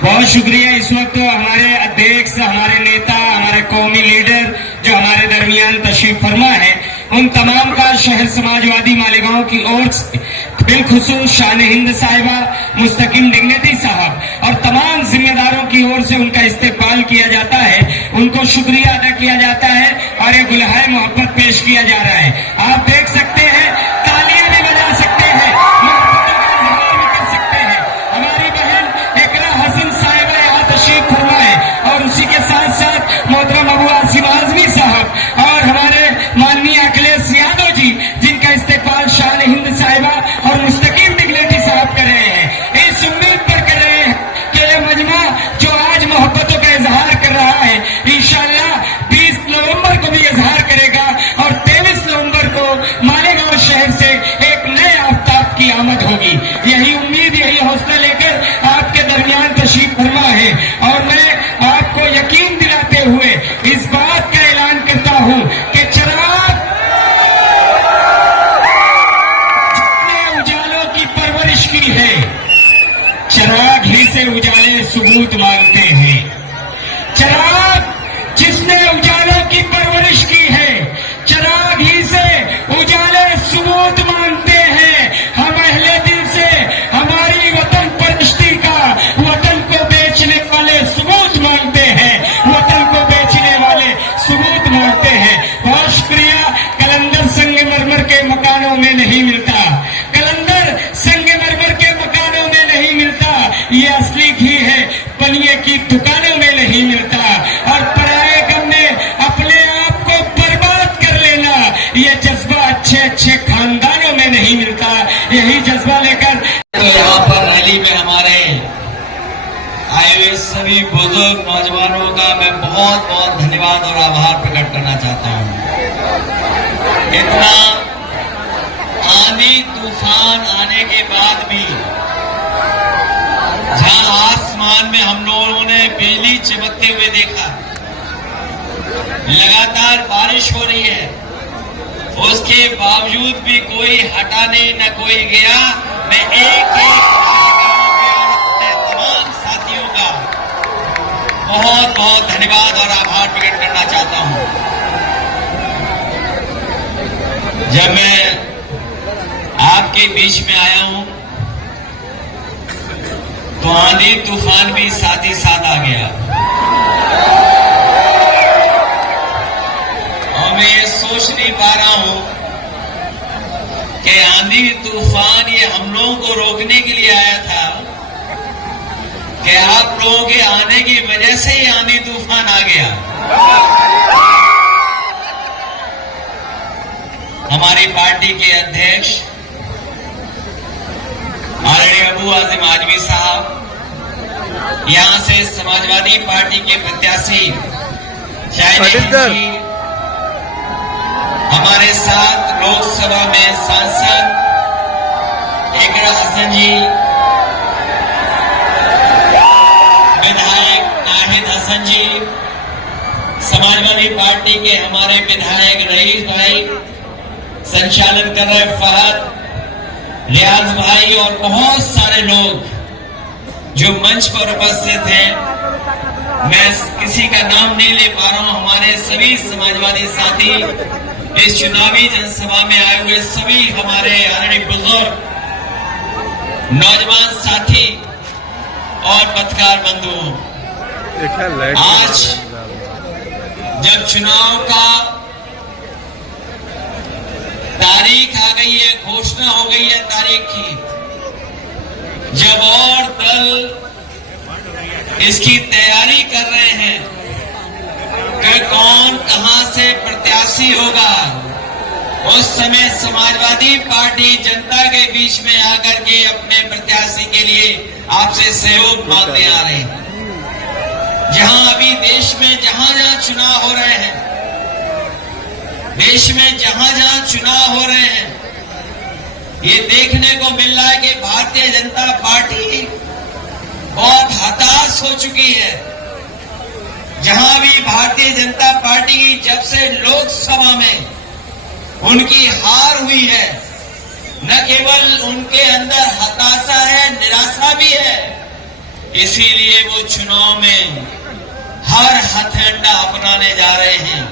बहुत शुक्रिया। इस वक्त तो हमारे अध्यक्ष, हमारे नेता, हमारे कौमी लीडर जो हमारे दरमियान तशरीफ फरमा है, उन तमाम का शहर समाजवादी मालेगांव की ओर से बिलखुसूस शान हिंद साहिबा, मुस्तकिम डिग्निटी साहब और तमाम जिम्मेदारों की ओर से उनका इस्तेकबाल किया जाता है, उनको शुक्रिया अदा किया जाता है और ये गुलहाए मोहब्बत पेश किया जा रहा है। आप देख सकते हैं, तालियां भी बजा सकते हैं, मोहब्बतों का इजहार भी कर सकते हैं। हमारी बहन इकरा हसन साहिबा यहाँ तशरीफ फरमा है और उसी के साथ साथ मोहतरम अबू आसिम आजमी साहब और हमारे माननीय अखिलेश यादव जी, जिनका इस्तेकबाल शान हिंद साहिबा और मुस्तकिम डिग्निटी साहब कर रहे हैं। इस उम्मीद पर कर रहे हैं कि यह मजमा जो आज मोहब्बतों का इजहार कर रहा है, इंशाअल्लाह 20 नवंबर को भी इजहार करेगा और 23 नवंबर को मालेगांव शहर से एक नए आफ्ताब की आमद होगी। यही उम्मीद, यही हौसला लेकर आपके दरमियान तशरीफ फरमा है और मैं आपको यकीन दिलाते हुए इस बात का ऐलान करता हूं कि चिराग जितने उजालों की परवरिश की है, चिराग ही से उजाले सबूत मांगते हैं। चिराग जिसने उजालों की परवरिश की है, चिराग ही से उजाले सबूत मांगते हैं। हम अहले दिल से हमारी वतन परस्ती का, वतन को बेचने वाले सबूत मांगते हैं, वतन को बेचने वाले सबूत मांगते हैं। बहुत शुक्रिया। कलंदर संगमरमर के मकानों में नहीं मिलता, कलंदर संगमरमर के मकानों में नहीं मिलता, ये असली घी है पनिये की दुकानों में नहीं मिलता। और पराए गम में अपने आप को बर्बाद कर लेना, ये जज्बा अच्छे अच्छे खानदानों में नहीं मिलता। यही जज्बा लेकर तो यहाँ पर रैली में हमारे आए हुए सभी बुजुर्ग नौजवानों का मैं बहुत बहुत धन्यवाद और आभार प्रकट करना चाहता हूँ। इतना आंधी तूफान आने के बाद भी जहां आसमान में हम लोगों ने बिजली चमकते हुए देखा, लगातार बारिश हो रही है, उसके बावजूद भी कोई हटा नहीं, न कोई गया। मैं एक गांव के अपने तमाम साथियों का बहुत बहुत धन्यवाद और आभार प्रकट करना चाहता हूं। जब मैं आपके बीच में आया हूं तो आंधी तूफान भी साथ ही साथ आ गया और मैं ये सोच नहीं पा रहा हूं कि आंधी तूफान ये हम लोगों को रोकने के लिए आया था कि आप लोगों के आने की वजह से ही आंधी तूफान आ गया। हमारी पार्टी के अध्यक्ष आदरणीय अबू आसिम आजमी साहब, यहां से समाजवादी पार्टी के प्रत्याशी शाहिद जी, हमारे साथ लोकसभा में सांसद इकरा हसन जी, विधायक नाहिद हसन जी, समाजवादी पार्टी के हमारे विधायक रईस भाई, संचालन कर रहे फहद, रियाज भाई और बहुत सारे लोग जो मंच पर उपस्थित हैं। मैं किसी का नाम नहीं ले पा रहा हूं। हमारे सभी समाजवादी साथी, इस चुनावी जनसभा में आए हुए सभी हमारे आदरणीय बुजुर्ग, नौजवान साथी और पत्रकार बंधुओं, आज जब चुनाव का तारीख आ गई है, घोषणा हो गई है तारीख की, जब और दल इसकी तैयारी कर रहे हैं कि कौन कहां से प्रत्याशी होगा, उस समय समाजवादी पार्टी जनता के बीच में आकर के अपने प्रत्याशी के लिए आपसे सहयोग मांगने आ रहे हैं। जहां अभी देश में जहां जहां चुनाव हो रहे हैं, देश में जहां जहां चुनाव हो रहे हैं, ये देखने को मिल रहा है कि भारतीय जनता पार्टी बहुत हताश हो चुकी है। जहां भी भारतीय जनता पार्टी की जब से लोकसभा में उनकी हार हुई है, न केवल उनके अंदर हताशा है, निराशा भी है। इसीलिए वो चुनाव में हर हथकंडा अपनाने जा रहे हैं।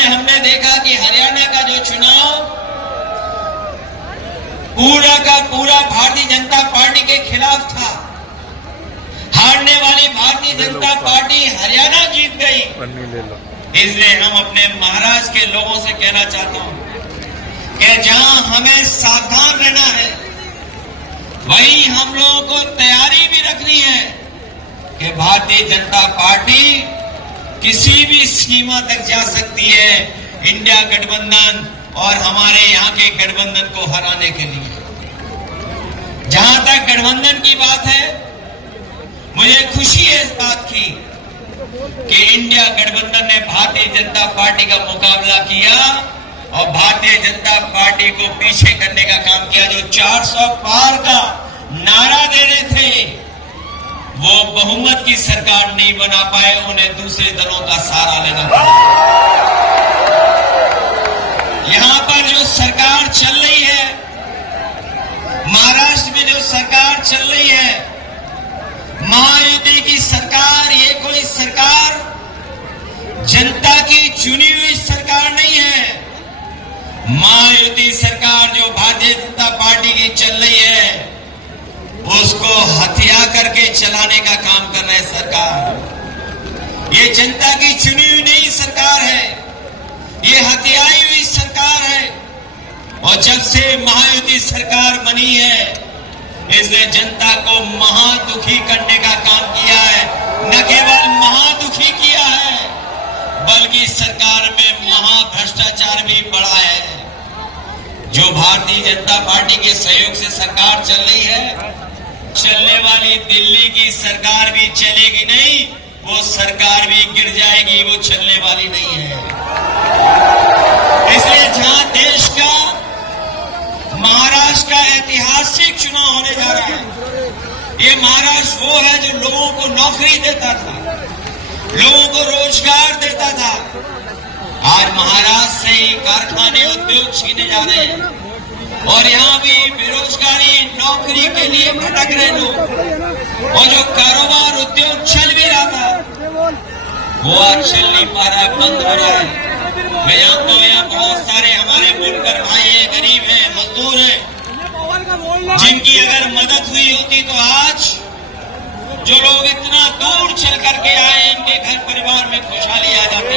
हमने देखा कि हरियाणा का जो चुनाव पूरा का पूरा भारतीय जनता पार्टी के खिलाफ था। हारने वाली भारतीय जनता पार्टी हरियाणा जीत गई। इसलिए हम अपने महाराष्ट्र के लोगों से कहना चाहता हूं कि जहां हमें सावधान रहना है, वहीं हम लोगों को तैयारी भी रखनी है कि भारतीय जनता पार्टी किसी भी सीमा तक जा सकती है इंडिया गठबंधन और हमारे यहाँ के गठबंधन को हराने के लिए। जहां तक गठबंधन की बात है, मुझे खुशी है इस बात की कि इंडिया गठबंधन ने भारतीय जनता पार्टी का मुकाबला किया और भारतीय जनता पार्टी को पीछे करने का काम किया। जो 400 पार का नारा दे रहे थे, वो बहुमत की सरकार नहीं बना पाए, उन्हें दूसरे दलों का सहारा लेना पड़ा। यहां पर जो सरकार चल रही है, महाराष्ट्र में जो सरकार चल रही है, महायुति की सरकार, ये कोई सरकार जनता की चुनी हुई सरकार नहीं है। महायुति सरकार जो भारतीय जनता पार्टी की चल रही है, उसको हथिया करके चलाने का काम कर रहे सरकार। ये जनता की चुनी हुई नहीं सरकार है, ये हथियाई हुई सरकार है। और जब से महायुति सरकार बनी है, इसने जनता को महादुखी करने का काम किया है। न केवल महादुखी किया है, बल्कि सरकार में महाभ्रष्टाचार भी बढ़ा है। जो भारतीय जनता पार्टी के सहयोग से सरकार चल रही है, चलने वाली दिल्ली की सरकार भी चलेगी नहीं, वो सरकार भी गिर जाएगी, वो चलने वाली नहीं है। इसलिए जहां देश का महाराष्ट्र का ऐतिहासिक चुनाव होने जा रहा है, ये महाराष्ट्र वो है जो लोगों को नौकरी देता था, लोगों को रोजगार देता था। आज महाराष्ट्र से ही कारखाने उद्योग छीने जा रहे हैं और यहाँ भी बेरोजगारी, नौकरी के लिए भटक रहे लोग। और जो कारोबार उद्योग चल भी रहा था, वो आज चल नहीं पा रहा है, बंद हो रहा है। मैं जानता हूं यहाँ बहुत सारे हमारे बुनकर भाई हैं, गरीब हैं, मजदूर हैं, जिनकी अगर मदद हुई होती तो आज जो लोग इतना दूर चल करके आए, इनके घर परिवार में खुशहाली आ जाती।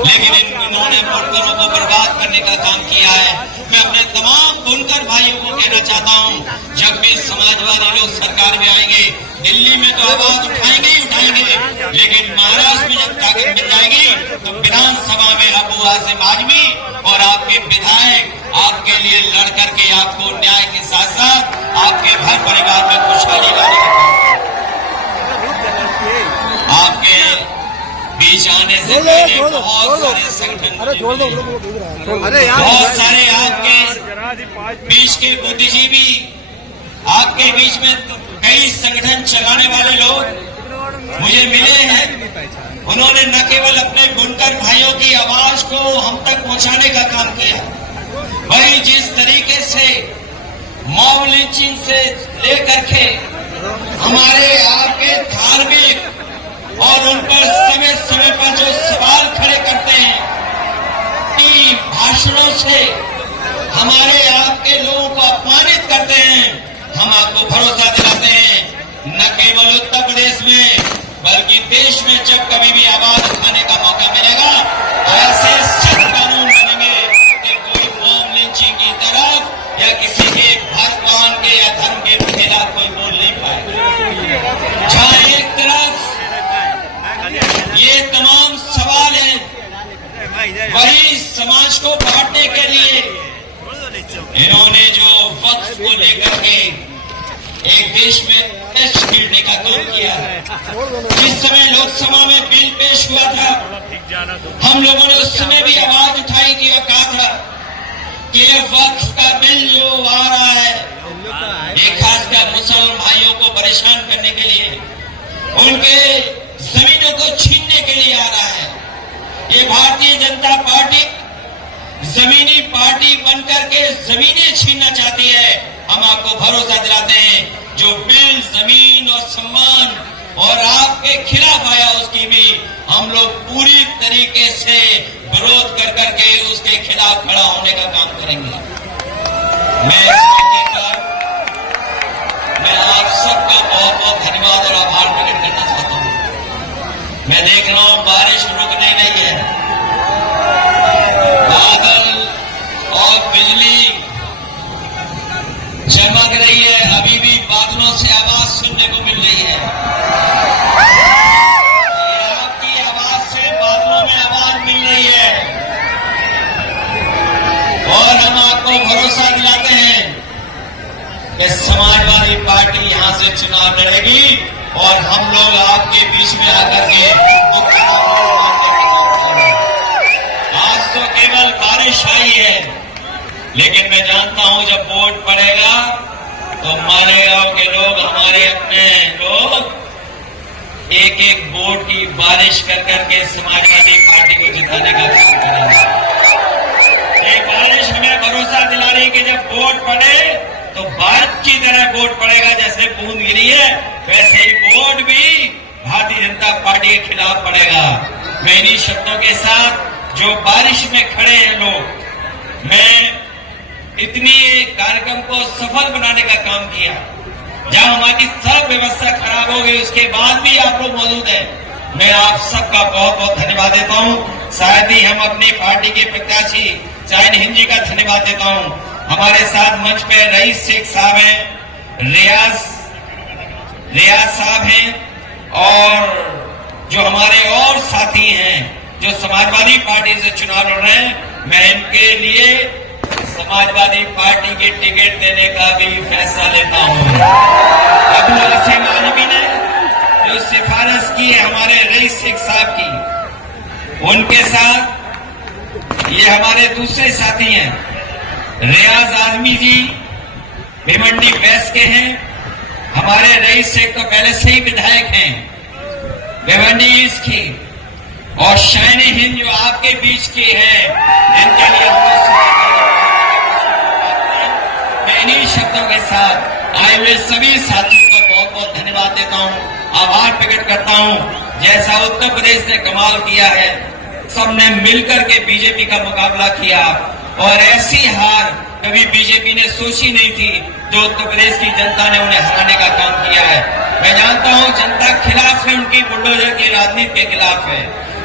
लेकिन इन्होंने बुनकरों को बर्बाद करने का काम किया है। मैं अपने तमाम बुनकर भाइयों को कहना चाहता हूं, जब भी समाजवादी लोग सरकार में आएंगे, दिल्ली में तो आवाज उठाएंगे ही उठाएंगे, लेकिन महाराष्ट्र में जब ताकत मिल जाएगी तो विधानसभा में अबू आसिम आजमी और आपके विधायक आपके लिए लड़ करके आपको न्याय के साथ साथ आपके घर परिवार में खुशहाली लाने का, आपके बीच आने से पहले बहुत सारे संगठन, बहुत सारे आपके बीच के बुद्धिजीवी, आपके बीच में कई संगठन चलाने वाले लोग मुझे मिले हैं। उन्होंने न केवल अपने बुनकर भाइयों की आवाज को हम तक पहुंचाने का काम किया, वही जिस तरीके से मॉब लिंचिंग से लेकर के हमारे आपके धार्मिक और उन पर समय समय पर जो सवाल खड़े करते हैं, भाषणों से हमारे आपके लोगों को अपमानित करते हैं, हम आपको भरोसा दिलाते हैं, न केवल उत्तर प्रदेश में बल्कि देश में जब कभी भी आवाज उठाने का मौका मिलेगा, ऐसे सख्त कानून बनेंगे कि कोई मॉब लिंचिंग की तरफ या किसी के भगवान के या धर्म के खिलाफ कोई बोल नहीं पाएगा। जहां एक तरफ ये तमाम सवाल है, वही समाज को बांटने के लिए इन्होंने जो वक्फ को लेकर के एक देश में टेस्ट गिरने का काम किया है। जिस समय लोकसभा में बिल पेश हुआ था, हम लोगों ने उस समय भी आवाज उठाई थी और कहा था कि ये वक्फ का बिल जो आ रहा है, एक खासकर मुसलमान भाइयों को परेशान करने के लिए, उनके जमीनों को छीनने के लिए आ रहा है। ये भारतीय जनता पार्टी जमीनी पार्टी बनकर के जमीनें छीनना चाहती है। हम आपको भरोसा दिलाते हैं जो बिल जमीन और सम्मान और आपके खिलाफ आया उसकी भी हम लोग पूरी तरीके से विरोध कर करके उसके खिलाफ खड़ा होने का काम करेंगे। मैं इस मौके पर मैं आप सबका बहुत बहुत धन्यवाद और आभार प्रकट करना चाहता हूं। मैं देख रहा हूं बारिश रुकने नहीं है, बादल और बिजली चमक रही है, अभी भी बादलों से आवाज सुनने को मिल रही है। आपकी आवाज से बादलों में आवाज मिल रही है और हम आपको भरोसा दिलाते हैं कि समाजवादी पार्टी यहां से चुनाव लड़ेगी और हम लोग आपके बीच में आकर के आज तो केवल बारिश आई है, लेकिन मैं जानता हूं जब वोट पड़ेगा तो मालेगांव के लोग, हमारे अपने लोग एक एक वोट की बारिश कर करके समाजवादी पार्टी को जिताने का काम करेंगे। एक बारिश हमें भरोसा दिला रही कि जब वोट पड़े तो भारत की तरह वोट पड़ेगा, जैसे बूंद गिरी है वैसे ही वोट भी भारतीय जनता पार्टी के खिलाफ पड़ेगा। मैं इन्हीं शब्दों के साथ जो बारिश में खड़े हैं लोग, मैं इतनी कार्यक्रम को सफल बनाने का काम किया, जहां हमारी सब व्यवस्था खराब हो गई उसके बाद भी आप लोग मौजूद हैं। मैं आप सबका बहुत बहुत धन्यवाद देता हूं। साथ ही हम अपनी पार्टी के प्रत्याशी शाहीन हिंद जी का धन्यवाद देता हूं। हमारे साथ मंच पे रईस शेख साहब हैं, रियाज साहब हैं और जो हमारे और साथी हैं जो समाजवादी पार्टी से चुनाव लड़ रहे हैं, मैं इनके लिए समाजवादी पार्टी के टिकट देने का भी फैसला लेता हूं। अब्दुल हसीम आलमी ने जो सिफारिश की है हमारे रईस शेख साहब की, उनके साथ ये हमारे दूसरे साथी हैं रियाज आजमी जी, भिवंडी वेस्ट के हैं। हमारे रईस शेख तो पहले से ही विधायक हैं भिवंडी ईस्ट की, और शाहीन हिंद जो आपके बीच की है, इनके लिए मैं इन्हीं शब्दों के साथ आए हुए सभी साथियों का बहुत बहुत धन्यवाद देता हूं, आभार प्रकट करता हूं। जैसा उत्तर प्रदेश ने कमाल किया है, सबने मिलकर के बीजेपी का मुकाबला किया और ऐसी हार कभी बीजेपी ने सोची नहीं थी जो उत्तर प्रदेश की जनता ने उन्हें हराने का काम किया है। मैं जानता हूं जनता खिलाफ है, उनकी बुलडोजर की राजनीति के खिलाफ है,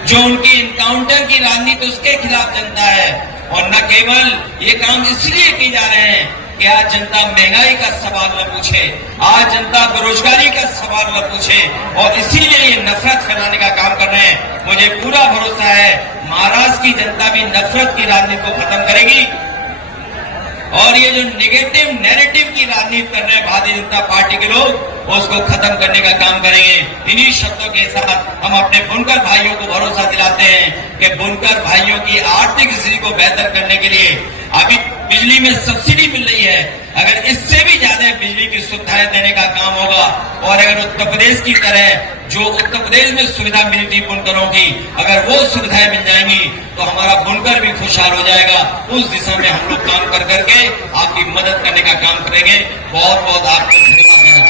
जो उनकी इनकाउंटर की राजनीति उसके खिलाफ जनता है। और न केवल ये काम इसलिए किए जा रहे हैं कि आज जनता महंगाई का सवाल न पूछे, आज जनता बेरोजगारी का सवाल न पूछे, और इसीलिए ये नफरत फैलाने का काम कर रहे हैं। मुझे पूरा भरोसा है महाराष्ट्र की जनता भी नफरत की राजनीति को खत्म करेगी और ये जो नेगेटिव नैरेटिव की राजनीति कर रहे हैं भारतीय जनता पार्टी के लोग, उसको खत्म करने का काम करेंगे। इन्हीं शब्दों के साथ हम अपने बुनकर भाइयों को भरोसा दिलाते हैं कि बुनकर भाइयों की आर्थिक स्थिति को बेहतर करने के लिए अभी बिजली में सब्सिडी मिल रही है, अगर इससे भी ज्यादा बिजली की सुविधाएं देने का काम होगा, और अगर उत्तर प्रदेश की तरह जो उत्तर प्रदेश में सुविधा मिली थी बुनकरों की, अगर वो सुविधाएं मिल जाएंगी तो हमारा बुनकर भी खुशहाल हो जाएगा। उस दिशा में हम लोग काम कर करके आपकी मदद करने का काम करेंगे। बहुत बहुत आपको धन्यवाद।